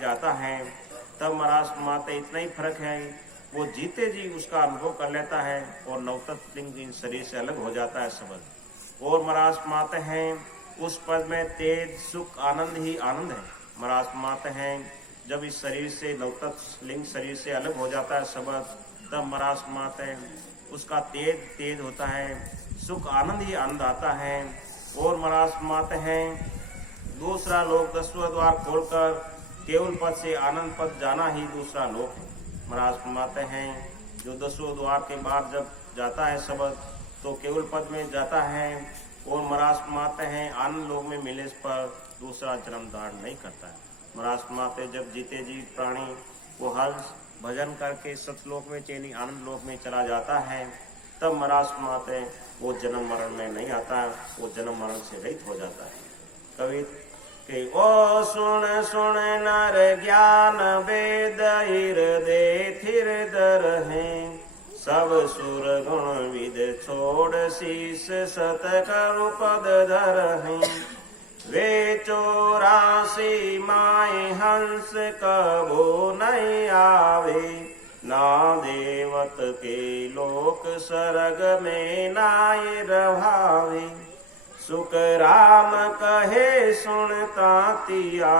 जाता है, तब महाराज माते इतना ही फर्क है, वो जीते जी उसका अनुभव कर लेता है और नवतत्व लिंग शरीर से अलग हो जाता है शब्द। और महाराज माते हैं उस पद में तेज सुख आनंद ही आनंद है। महाराज माते हैं जब इस शरीर से नवतत्व लिंग शरीर से अलग हो जाता है शब्द, तब महाराज माते उसका तेज तेज होता है, सुख आनंद ही आनंद आता है। और महाराज माते हैं दूसरा लोक 10वां द्वार खोलकर केवल पद से आनंद पद जाना ही दूसरा लोक है। महाराज फरमाते हैं जो 10वें द्वार के बाद जब जाता है शब्द तो केवल पद में जाता है। और महाराज फरमाते हैं आनंद लोक में मिले पर दूसरा जन्म धारण नहीं करता है। महाराज फरमाते जब जीते जी प्राणी वो हर्ष भजन करके सतलोक में चैनी आनंद लोक में चला जाता है, तब महाराज फरमाते वो जन्म मरण में नहीं आता, वो जन्म मरण से रहित हो जाता है। कवि के ओ सुन सुन नर ज्ञान वेद हृदय थिर दर हैं, सब सुर गुण विद छोड़ शीस सत करु पद धर हैं। वे 84 माए हंस कबो नहीं आवे, ना देवत के लोक सरग में नाय रभावे। सुख राम कहे सुनता तिया,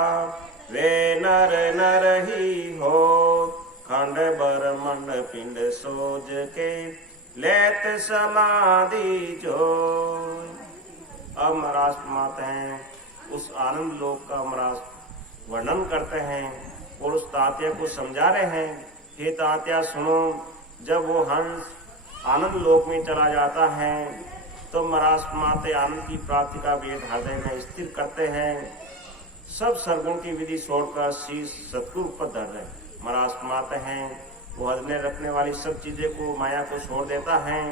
वे नर नर ही हो, खंड बर मंड पिंड सोज के लेत समाधि जो। अब महाराज फरमाते हैं उस आनंद लोक का महाराज वर्णन करते हैं और उस तात्या को समझा रहे हैं। हे तात्या सुनो, जब वो हंस आनंद लोक में चला जाता है तो महाराज फरमाते आनंद की प्राप्ति का वेद हृदय में स्थिर करते हैं, सब सरगुण की विधि छोड़कर शीश सतगुरु पर धर रहे। महाराज फरमाते हैं वो हृदय रखने वाली सब चीजें को माया को छोड़ देता है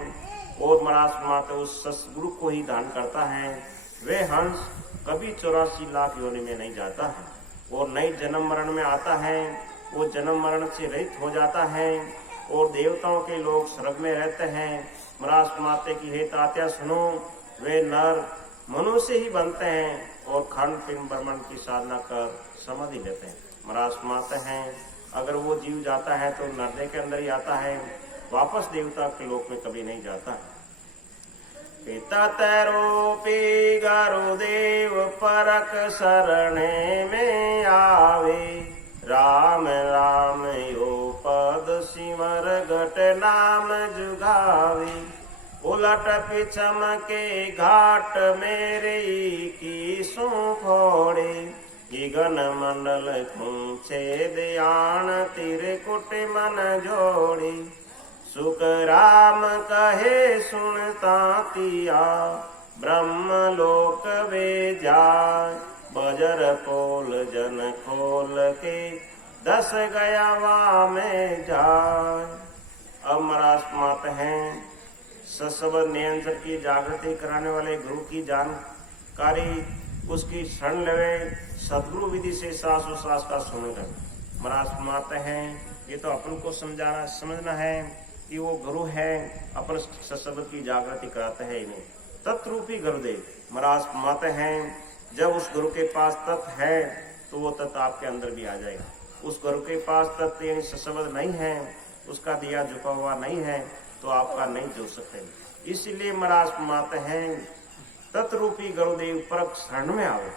और महाराज फरमाते उस सतगुरु को ही दान करता है। वे हंस कभी 84 लाख योनि में नहीं जाता है और नई जन्म मरण में आता है, वो जन्म मरण से रहित हो जाता है और देवताओं के लोग स्वर्ग में रहते हैं। महाराज फरमाते कि हे तात्या सुनो, वे नर मनुष्य ही बनते हैं और खंड पिंड ब्रह्मंड की साधना कर समाधि लेते हैं। महाराज फरमाते हैं अगर वो जीव जाता है तो नरदे के अंदर ही आता है, वापस देवता के लोक में कभी नहीं जाता है। पिता तैरूपी गुरुदेव परक शरणे में आवे, राम राम यो पद सिमर घट नाम जुगावे। उलट पिछम के घाट मेरे की सो फोड़े, गगन मंडल खूंचे दयान त्रिकुट मन जोड़े। सुख राम कहे सुनता तिया, ब्रह्म लोक वे जाय। बजर पोल जन खोल के 10 गया वहाँ में जाय। अब महाराज फरमाते हैं सशब्द नियंत्रण की जागृति कराने वाले गुरु की जानकारी उसकी शरण लेवे, सदगुरु विधि से श्वासोश्वास का सुमिरन। महाराज फरमाते हैं ये तो अपन को समझना है कि वो गुरु है, अपन सशब्द की जागृति कराते हैं इन्हें। तत्रूपी गुरुदेव महाराज फरमाते हैं जब उस गुरु के पास तत्व है तो वो तत्व आपके अंदर भी आ जाएगा। उस गुरु के पास तत्व यानी सशब्द नहीं है, उसका दिया झुका हुआ नहीं है, तो आपका नहीं जुड़ सकते। इसलिए महाराज फरमाते हैं तत्रूपी गुरुदेव परक शरण में आवे।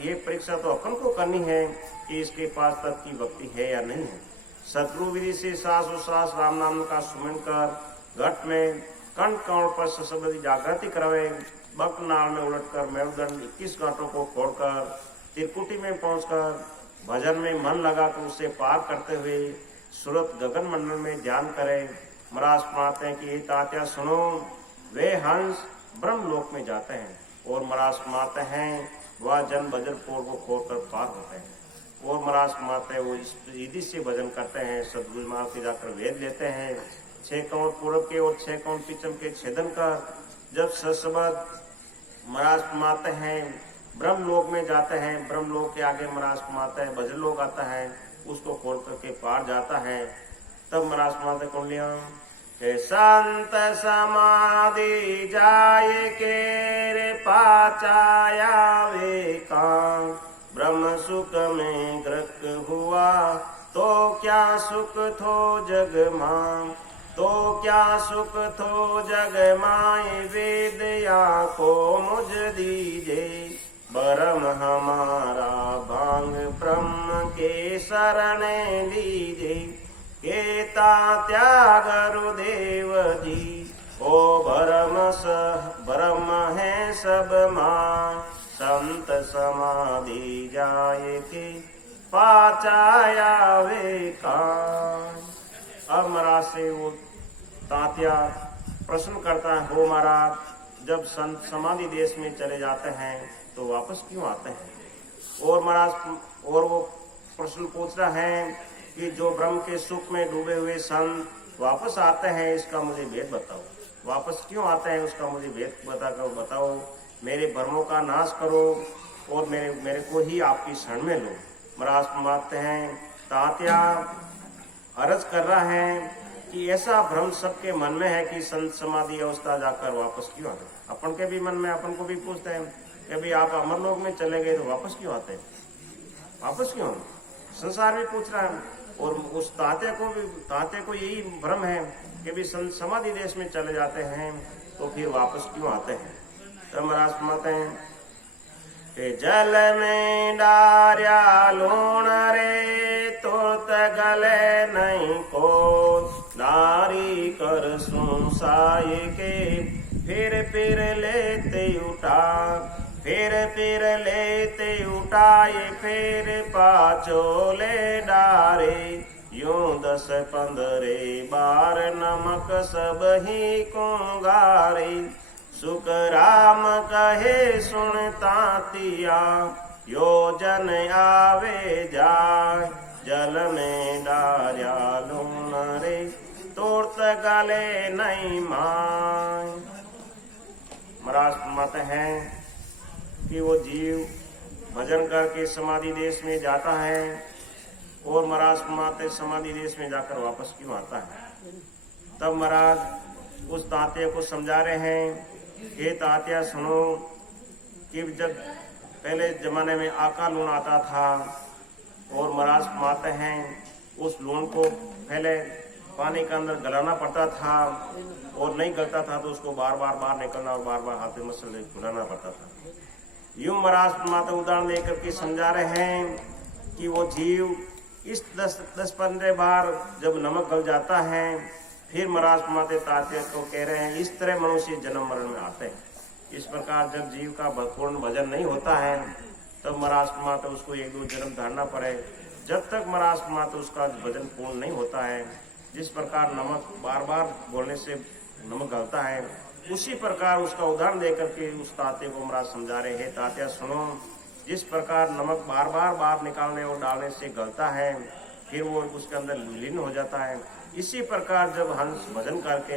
ये परीक्षा तो अपन को करनी है कि इसके पास तत्व की भक्ति है या नहीं है। सतगुरु विधि से श्वासोश्वास राम नाम का सुमन कर घट में कंठ कौड़ पर सशब्द जागृति करावे। भक्त नाल में उलटकर मेरुदंड 21 घाटों को खोड़कर त्रिकुटी में पहुंचकर भजन में मन लगाकर उसे पार करते हुए सूरत गगन मंडल में ध्यान करें। महाराज फरमाते हैं कि ये तात्या सुनो, वे हंस ब्रह्म लोक में जाते हैं और महाराज फरमाते हैं वह जन भजन पोर को खोदकर पार होते हैं। और महाराज फरमाते हैं वो इस विधि से भजन करते हैं, सदगुरु महाराज से जाकर वेद लेते हैं। 6 कौड़ पूर्व के और 6 कौड़ पश्चिम के छेदन कर जब सशब्द महाराज फरमाते हैं ब्रह्म लोक में जाते हैं। ब्रह्म लोक के आगे महाराज फरमाते हैं भजन लोक आता है, उसको खोल करके पार जाता है। तब महाराज फरमाते कुंडलियां के संत समाधि जाए के रे पाचाया वे काम, ब्रह्म सुख में ग्रक हुआ, तो क्या सुख थो जग मां, तो क्या सुख थो जग माए, वेदया को मुझ दीजे। बरम हमारा भांग ब्रह्म के शरण लीजे, केता त्याग गुरुदेव जी, ओ भरम है सब मां। संत समाधि जाए के, पाचाया वे कान। अब महाराज से वो तात्या प्रश्न करता है, हो महाराज जब संत समाधि देश में चले जाते हैं तो वापस क्यों आते हैं? और महाराज और वो प्रश्न पूछ रहा है कि जो ब्रह्म के सुख में डूबे हुए संत वापस आते हैं, इसका मुझे भेद बताओ। वापस क्यों आते हैं उसका मुझे भेद बताओ। मेरे भ्रमों का नाश करो और मेरे को ही आपकी शरण में लो। महाराज फरमाते हैं, तात्या अर्ज कर रहा है कि ऐसा भ्रम सबके मन में है कि संत समाधि अवस्था जाकर वापस क्यों आते? अपन के भी मन में, अपन को भी पूछते हैं कि भाई आप अमर लोक में चले गए तो वापस क्यों आते हैं? वापस क्यों? संसार भी पूछ रहा है। और उस तात्या को यही भ्रम है कि भी संत समाधि देश में चले जाते हैं तो फिर वापस क्यों आते हैं? तो महाराज फरमाते हैं कि जल में डार्या लूण रे, तुरत गले नहीं को, नारी कर सुसाए के, फिर लेते उठा, फिर लेते उठाए, फिर पाचोले डारे। यूं 10-15 बार नमक सब ही कुंगारे। सुख राम कहे सुन तातिया, योजन आवे जाय, जल में डार्या लूण रे, तोड़त गले नहीं माय। महाराज फरमाते हैं कि वो जीव भजन करके समाधि देश में जाता है और महाराज फरमाते समाधि देश में जाकर वापस क्यों आता है? तब महाराज उस तात्या को समझा रहे हैं, ये तात्या सुनो कि जब पहले जमाने में आका लूण आता था और महाराज फरमाते हैं उस लूण को पहले पानी के अंदर गलाना पड़ता था और नहीं गलता था तो उसको बार बार निकलना और बार बार हाथ में मसल घुलाना पड़ता था। यूं महाराज फरमाते उदाहरण देकर के समझा रहे हैं कि वो जीव इस 10-15 बार जब नमक गल जाता है, फिर महाराज फरमाते तात्या को कह रहे हैं इस तरह मनुष्य जन्म मरण में आते हैं। इस प्रकार जब जीव का पूर्ण भजन नहीं होता है तब महाराज फरमाते उसको 1-2 जन्म धारना पड़े। जब तक महाराज फरमाते उसका भजन पूर्ण नहीं होता है, जिस प्रकार नमक बार बार बोलने से नमक गलता है, उसी प्रकार उसका उदाहरण देकर के उस तात्या को महाराज समझा रहे हैं, तात्या सुनो, जिस प्रकार नमक बार बार निकालने और डालने से गलता है, फिर वो उसके अंदर लीन हो जाता है, इसी प्रकार जब हंस भजन करके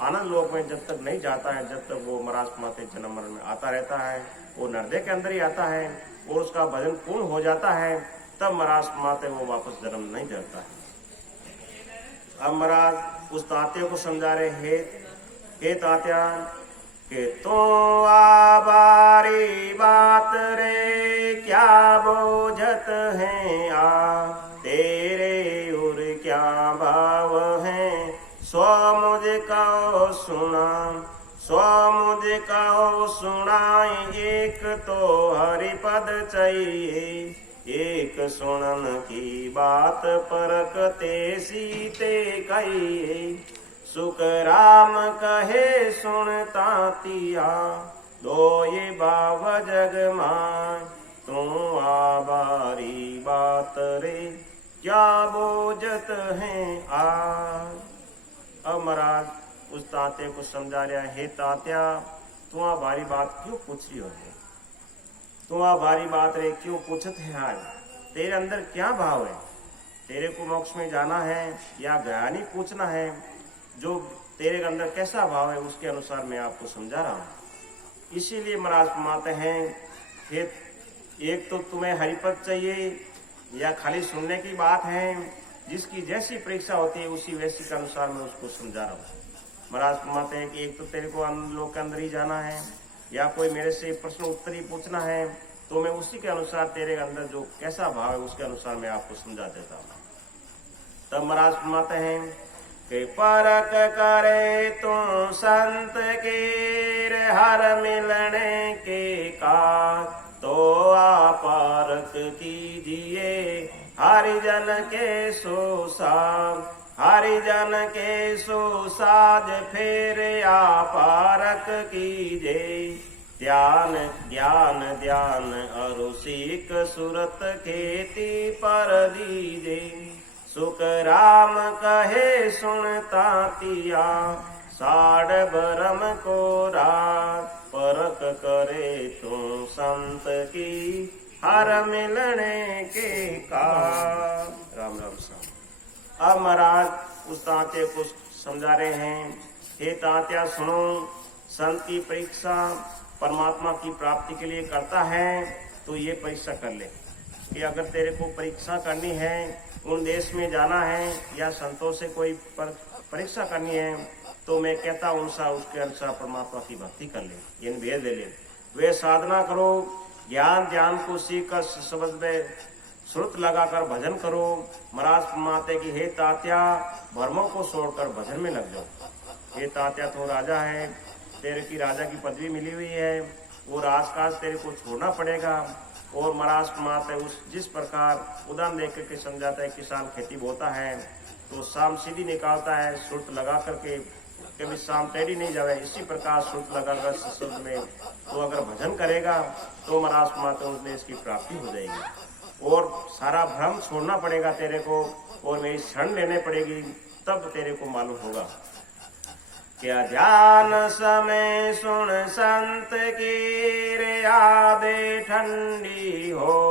आनंद लोक में जब तक नहीं जाता है, जब तक वो महाराज फरमाते जन्म मरण में आता रहता है, वो नरदे के अंदर ही आता है और उसका भजन पूर्ण हो जाता है, तब महाराज फरमाते वो वापस जन्म नहीं जाता है। अब महाराज उस तात्या को समझा रहे हैं, हे तात्या कि तो आबारी बात रे, क्या बोझत है आ, तेरे उर क्या भाव है, सो मुझे कहो सुना, सो मुझे कहो सुनाई। एक तो हरिपद चाहिए, एक सुनन की बात परखते सीते कहिए। सुख राम कहे सुनता तिया, दो ये बाव जग मान, तू आबारी बात रे, क्या बोझत है आज। अब महाराज उस तात्या को समझा रहा है, हे तात्या तू भारी बात क्यों पूछ रही हो? तू भारी बात रे क्यों पूछत है? आज तेरे अंदर क्या भाव है? तेरे को मोक्ष में जाना है या ज्ञानी पूछना है? जो तेरे अंदर कैसा भाव है उसके अनुसार मैं आपको समझा रहा हूँ। इसीलिए महाराज फरमाते हैं कि एक तो तुम्हें हरिपद चाहिए या खाली सुनने की बात है, जिसकी जैसी परीक्षा होती है उसी वैसी के अनुसार मैं उसको समझा रहा हूँ। महाराज फरमाते हैं कि एक तो तेरे को लोक के अंदर ही जाना है या कोई मेरे से प्रश्न उत्तर ही पूछना है, तो मैं उसी के अनुसार तेरे अंदर जो कैसा भाव है उसके अनुसार मैं आपको समझा देता हूँ। तब महाराज फरमाते हैं कि परक करे तू संत के हर मिलने के काज, तो आपरक कीजिए हरिजन के सुसाज, हरिजन के सुसाज फिर आपरक कीजिए। ध्यान ध्यान ध्यान अरु सीख सुरत खेती पर दीजे, सुख राम कहे सुनता तिया, साढ़ बरम को रात, परक करे तू संत की हर मिलने के काज। राम राम साहब। अब महाराज उस तात्या को समझा रहे हैं, हे तात्या सुनो, संत की परीक्षा परमात्मा की प्राप्ति के लिए करता है तो ये परीक्षा कर ले कि अगर तेरे को परीक्षा करनी है, उन देश में जाना है या संतों से कोई परीक्षा करनी है, तो मैं कहता हूँ उसके अनुसार परमात्मा की भक्ति कर ले, इन भेद ले ले। वे साधना करो, ज्ञान ध्यान को सीख कर शब्द में श्रुत लगाकर भजन करो। महाराज फरमाते कि हे तात्या, भ्रमों को छोड़कर भजन में लग जाओ। हे तात्या, तो राजा है, तेरे की राजा की पदवी मिली हुई है, वो राजकाज तेरे को छोड़ना पड़ेगा। और महाराज फरमाते उस जिस प्रकार उदाहरण देख करके समझाता है, किसान खेती बोता है तो शाम सीधी निकालता है श्रुत लगा करके, कभी शाम टेढ़ी नहीं जावे, इसी प्रकार श्रुत लगाकर शब्द में तो अगर भजन करेगा तो महाराज फरमाते उसने इसकी प्राप्ति हो जाएगी। और सारा भ्रम छोड़ना पड़ेगा तेरे को, और मेरी शरण लेने पड़ेगी, तब तेरे को मालूम होगा। क्या ध्यान समय सुन संत की रे आदे ठंडी हो,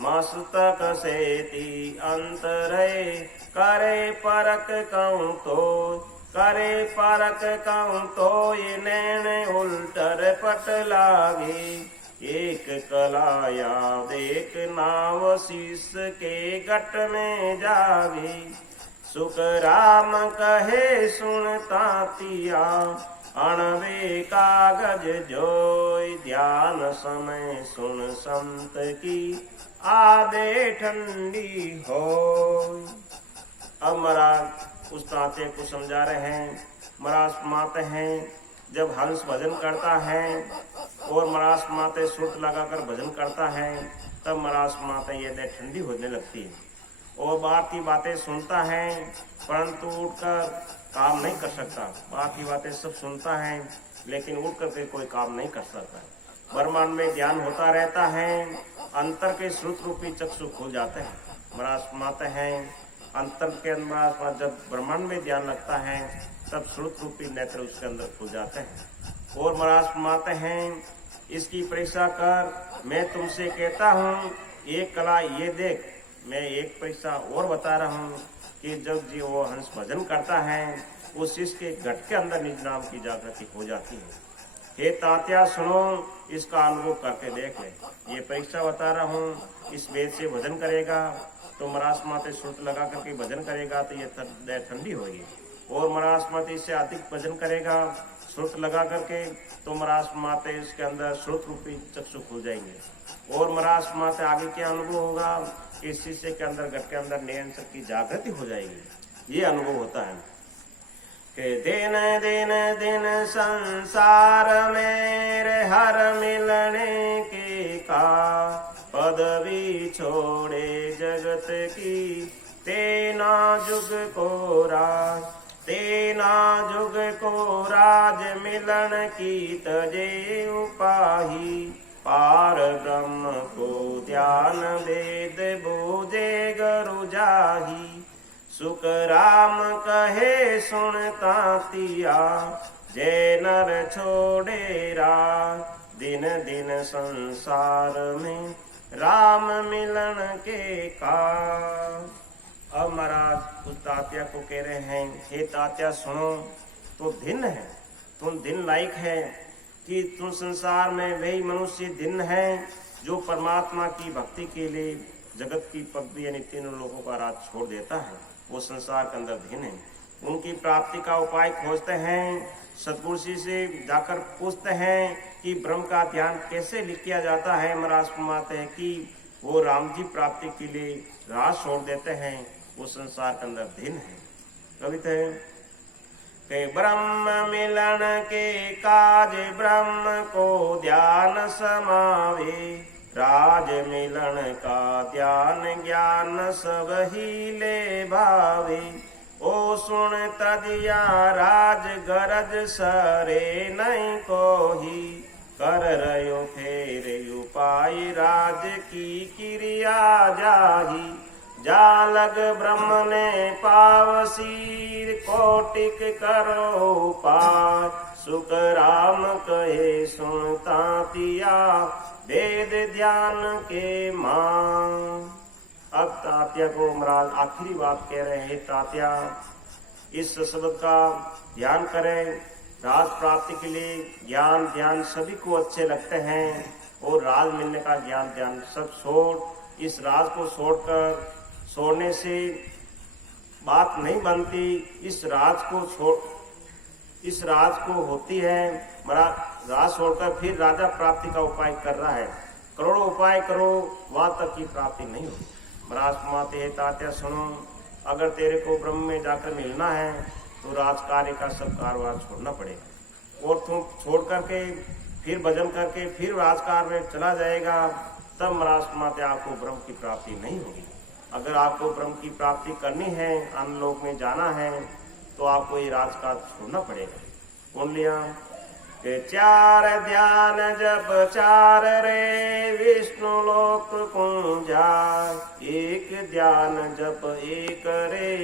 मस्तक सेती अंतरे करे परक कहूँ तो, करे परक कहूँ तो ये नैन उल्टर पट लागे, एक कलाया देख नाव शीश के गट में जागे, सुख राम कहे सुनता तिया, अणवे कागज जोय, ध्यान समय सुन संत की आदे ठंडी हो। अब महाराज उस ताते को समझा रहे हैं। महाराज फरमाते हैं जब हंस भजन करता है और महाराज फरमाते श्रुत लगाकर भजन करता है, तब महाराज फरमाते ये देह ठंडी होने लगती है और बाहर की बातें सुनता है, परंतु उठकर काम नहीं कर सकता। बाहर की बातें सब सुनता है लेकिन उठ करके कोई काम नहीं कर सकता। ब्रह्मांड में ध्यान होता रहता है, अंतर के श्रुत रूपी चक्षु खुल जाते हैं। महाराज फरमाते हैं अंतर के अंदर जब ब्रह्मांड में ध्यान लगता है तब श्रुत रूपी नेत्र उसके अंदर खुल जाते हैं। और महाराज फरमाते हैं इसकी परीक्षा कर, मैं तुमसे कहता हूँ एक कला ये देख। मैं एक परीक्षा और बता रहा हूँ कि जब जी वो हंस भजन करता है उस शिष्य के घट के अंदर निज नाम की जागृति हो जाती है। हे तात्या सुनो, इसका अनुभव करके देख ले। ये परीक्षा बता रहा हूँ, इस वेद से भजन करेगा तो महाराज माते श्रुत लगा करके भजन करेगा तो ये ठंडी होगी। और महाराज माते इससे अधिक भजन करेगा श्रुत लगा करके तो महाराज माते इसके अंदर श्रुत रूपी चक्षु खुल जाएंगे। और महाराज माते आगे क्या अनुभव होगा, इस शिष्य के अंदर घट के अंदर नयन की जागृति हो जाएगी। ये अनुभव होता है कि दिन दिन दिन संसार मेरे हर मिलने के का, पदवी छोड़े जगत की तेना जुग को राज, तेना जुग को राज मिलन की तजे उपाही, पार ब्रह्म को ध्यान वेद बूझे गुरु जाही, सुख राम कहे सुनता तिया, जय नर छोड़े राज, दिन दिन संसार में राम मिलन के काज। अब महाराज उस तात्या को कह रहे हैं हे तात्या सुनो, तो दिन है, तुम दिन लायक है कि तुम संसार में वही मनुष्य दिन है जो परमात्मा की भक्ति के लिए जगत की पदवी यानी तीनों लोगों का राज छोड़ देता है। वो संसार के अंदर दिन है, उनकी प्राप्ति का उपाय खोजते हैं, सतगुरु जी से जाकर पूछते हैं कि ब्रह्म का ध्यान कैसे किया जाता है। महाराज फरमाते हैं कि वो राम जी प्राप्ति के लिए राज छोड़ देते हैं, वो संसार के अंदर दिन है। कविता है के ब्रह्म मिलन के काज ब्रह्म को ध्यान समावे, राज मिलन का ध्यान ज्ञान सब ही ले भावे। ओ सुन तदिया राज गरज सरे नहीं कोही, कर रयो फेर उपाय राज की क्रिया जाही। जालग ब्रह्म ने पावसीर कोटिक करो पार, सुख राम कहे सुनता तिया वेद ध्यान के मान। अब तात्या को महाराज आखिरी बात कह रहे हैं, तात्या इस शब्द का ध्यान करें। राज प्राप्ति के लिए ज्ञान ध्यान सभी को अच्छे लगते हैं, और राज मिलने का ज्ञान ध्यान सब छोड़, इस राज को छोड़ने से बात नहीं बनती। इस राज को होती है महाराज, राज छोड़कर फिर राजा प्राप्ति का उपाय कर रहा है। करोड़ों उपाय करो, वहां तक की प्राप्ति नहीं होती। महाराज फरमाते हैं तात्या सुनो, अगर तेरे को ब्रह्म में जाकर मिलना है तो राजकार्य का सब कारभार छोड़ना पड़ेगा, और तुम छोड़ करके फिर भजन करके फिर राजकार्य में चला जाएगा, तब महाराज फरमाते आपको ब्रह्म की प्राप्ति नहीं होगी। अगर आपको ब्रह्म की प्राप्ति करनी है, अन्य लोक में जाना है, तो आपको ये राजकार्य छोड़ना पड़ेगा। कौन लिया के चार ध्यान जब चार रे विष्णु लोक को जाय, एक ध्यान जप एक रे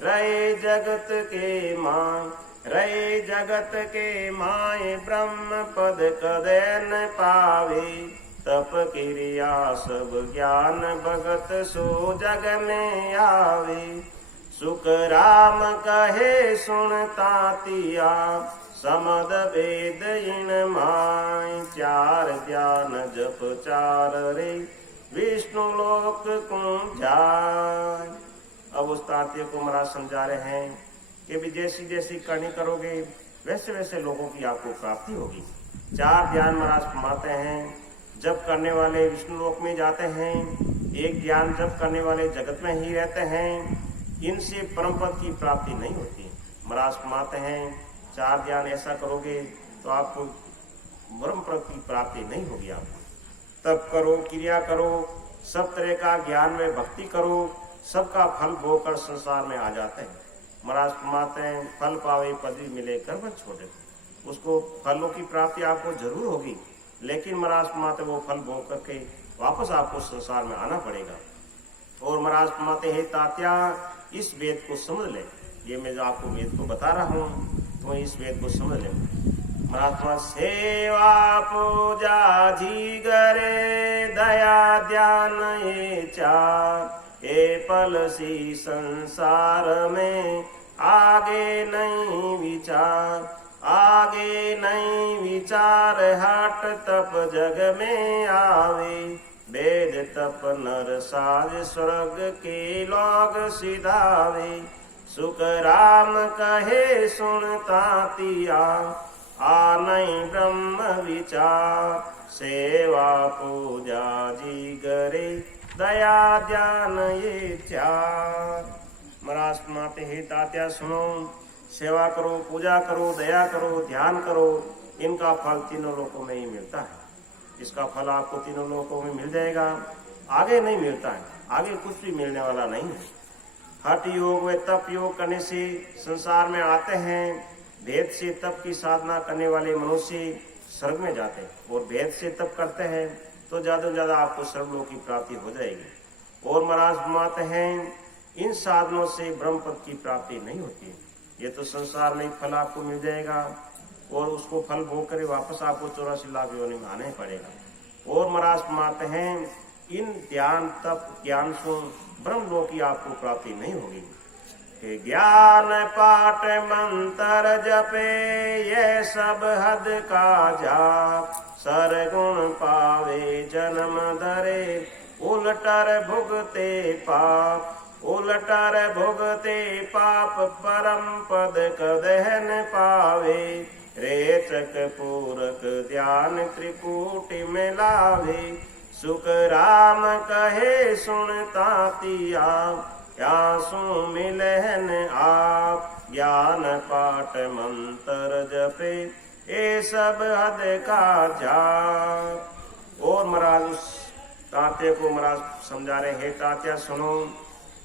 रहे जगत के माय। रहे जगत के माय ब्रह्म पद कदे न पावे, तप क्रिया सब ज्ञान भगत सो जग में आवे। सुख राम कहे सुनता तिया समद वेद इन माय। चार ध्यान जप चार रे विष्णु लोक को जाय। अब उस तात्या को महाराज समझा रहे हैं कि भी जैसी जैसी करनी करोगे वैसे वैसे लोगों की आपको प्राप्ति होगी। चार ध्यान महाराज फरमाते हैं, जप करने वाले विष्णु लोक में जाते हैं, एक ध्यान जप करने वाले जगत में ही रहते हैं, इनसे परम पद की प्राप्ति नहीं होती। महाराज फरमाते हैं चार ध्यान ऐसा करोगे तो आपको ब्रह्म पद की प्राप्ति नहीं होगी। आपको तप करो, क्रिया करो, सब तरह का ज्ञान में भक्ति करो, सबका फल भोगकर संसार में आ जाते हैं। महाराज फरमाते हैं फल पावे पदवी मिले कर मत छोड़े। उसको फलों की प्राप्ति आपको जरूर होगी, लेकिन महाराज फरमाते वो फल भोग करके वापस आपको संसार में आना पड़ेगा। और महाराज फरमाते हैं तात्या इस वेद को समझ ले, ये मैं जो आपको वेद को बता रहा हूँ तो इस वेद को समझ ले। महाराज सेवा पूजा जी गरे दया ध्यान ये चार, ए पल सी संसार में आगे नहीं विचार। आगे नहीं विचार हाट तप जग में आवे, वेद तप नर साज स्वर्ग के लोग सिधावे। सुख राम कहे सुनता तिया आ नहीं ब्रह्म विचार। सेवा पूजा जी गरे दया ध्यान ये चार। महाराज फरमाते हैं तात्या सुनो, सेवा करो, पूजा करो, दया करो, ध्यान करो, इनका फल तीनों लोकों में ही मिलता है। इसका फल आपको तीनों लोकों में मिल जाएगा, आगे नहीं मिलता है, आगे कुछ भी मिलने वाला नहीं है। हठ योग व तप योग करने से संसार में आते हैं, भेद से तप की साधना करने वाले मनुष्य स्वर्ग में जाते हैं, और भेद से तप करते हैं तो ज्यादा से ज्यादा आपको सर्वलोक की प्राप्ति हो जाएगी। और महाराज फरमाते हैं इन साधनों से ब्रह्म पद की प्राप्ति नहीं होती है। ये तो संसार में फल आपको मिल जाएगा, और उसको फल भोग कर वापस आपको 84 लाख योनि में आना ही पड़ेगा। और महाराज फरमाते हैं इन ध्यान तप ज्ञान से ब्रह्म लोक की आपको प्राप्ति नहीं होगी। ज्ञान पाठ मंत्र जपे ये सब हद का जाप, सरगुण पावे जन्म धरे उलटर भुगते पाप। उलटर भुगते पाप परम पद कदह न पावे, रेचक पूरक ध्यान त्रिकुटी में लावे। सुख राम कहे सुनता तिया, क्या सु मिलहन आप। ज्ञान पाठ मंत्र जपे, ये सब हद का जाप। और महाराज उस तात्या को महाराज समझा रहे, हे तात्या सुनो,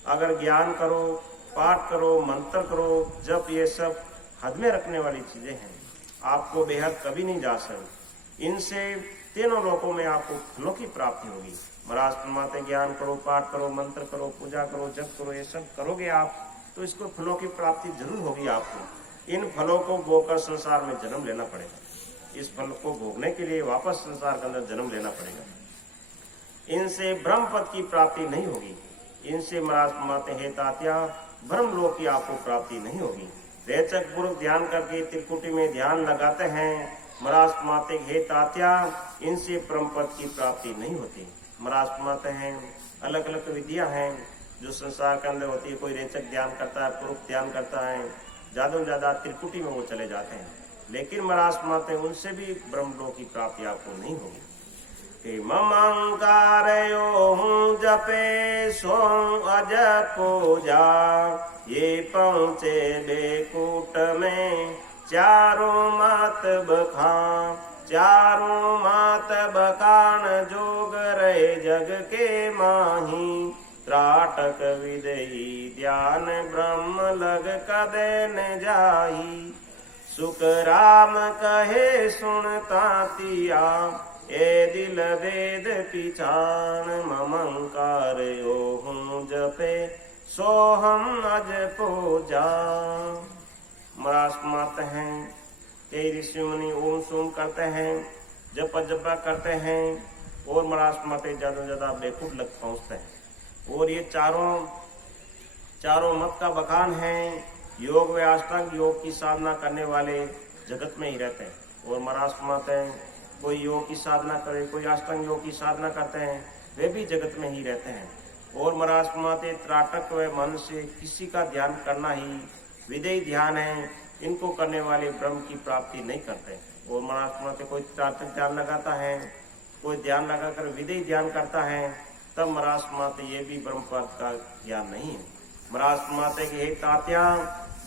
अगर ज्ञान करो, पाठ करो, मंत्र करो, जब ये सब हद में रखने वाली चीजें हैं, आपको बेहद कभी नहीं जा सकते। इनसे तीनों लोकों में आपको फलों की प्राप्ति होगी। महाराज फरमाते ज्ञान करो, पाठ करो, मंत्र करो, पूजा करो, जप करो, ये सब करोगे आप तो इसको फलों की प्राप्ति जरूर होगी आपको। इन फलों को भोगकर संसार में जन्म लेना पड़ेगा। इस फल को भोगने के लिए वापस संसार के अंदर जन्म लेना पड़ेगा। इनसे ब्रह्म पद की प्राप्ति नहीं होगी। इनसे महाराज फरमाते हैं तात्या, ब्रह्म लोक की आपको प्राप्ति नहीं होगी। रेचक पूर्वक ध्यान करके त्रिकुटी में ध्यान लगाते हैं। महाराज फरमाते हे तात्या, इनसे परम पद की प्राप्ति नहीं होती। महाराज फरमाते हैं अलग अलग विधियां हैं जो संसार के अंदर होती है। कोई रेचक ध्यान करता है, पूर्वक ध्यान करता है, ज्यादा से ज्यादा त्रिकुटी में वो चले जाते हैं। लेकिन महाराज फरमाते हैं उनसे भी ब्रह्म लोक की प्राप्ति आपको नहीं होगी। ममंकारयो जपे सो अज पूजा, ये पहुँचे बेकूट में चारों मात बखान। चारों मात बखान जोग रहे जग के माही। त्राटक विदई ध्यान ब्रह्म लग कदे न जाही। सुख राम कहे सुनता तिया, ए दिल वेद पिछान। ममंकार यो हूँ जपे सो हम अज पूजा। महाराज फरमाते हैं कई ऋषि मुनि ओम सोम करते हैं, जप जपा करते हैं और महाराज फरमाते ज्यादा से ज्यादा बेकूफ लग पहुंचते हैं। और ये चारों मत का बखान है। योग व अष्टांग योग की साधना करने वाले जगत में ही रहते हैं। और महाराज फरमाते हैं कोई योग की साधना करे, कोई अष्टांग योग की साधना करते हैं, वे भी जगत में ही रहते हैं। और महाराज फरमाते त्राटक व मन से किसी का ध्यान करना ही विदेही ध्यान है। इनको करने वाले ब्रह्म की प्राप्ति नहीं करते। और महाराज फरमाते कोई त्राटक ध्यान लगाता है, कोई ध्यान लगाकर विदेही ध्यान करता है, तब महाराज फरमाते ये भी ब्रह्म पद का ज्ञान नहीं है। महाराज फरमाते कि हे तात्या,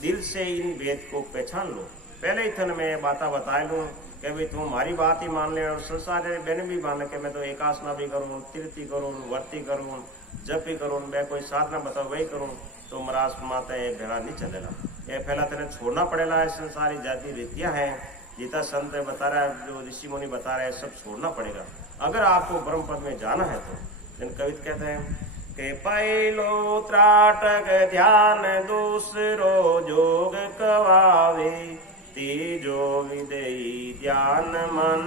दिल से इन भेद को पहचान लो। पहले ही थन में बात बताए लूं कि भाई तुम हमारी बात ही मान ले और संसार मैंने भी मान के मैं तो एकासना भी करूँ, तीर्थी करूँ, वर्ती करूँ, जप भी करूँ, मैं कोई साधना बताओ वही करूँ, तो महाराज फरमाते ये भेड़ा नहीं चलेगा। ये पहला तेरे छोड़ना पड़ेगा। है संसारी जाति रीतियां हैं, गीता संत बता रहा है, जो ऋषि मुनि बता रहे हैं, सब छोड़ना पड़ेगा अगर आपको ब्रह्म पद में जाना है। तो कवित कहते हैं कि पहलो त्राटक ध्यान, दूसरो जोग कवावे, तीजो विदेही ध्यान मन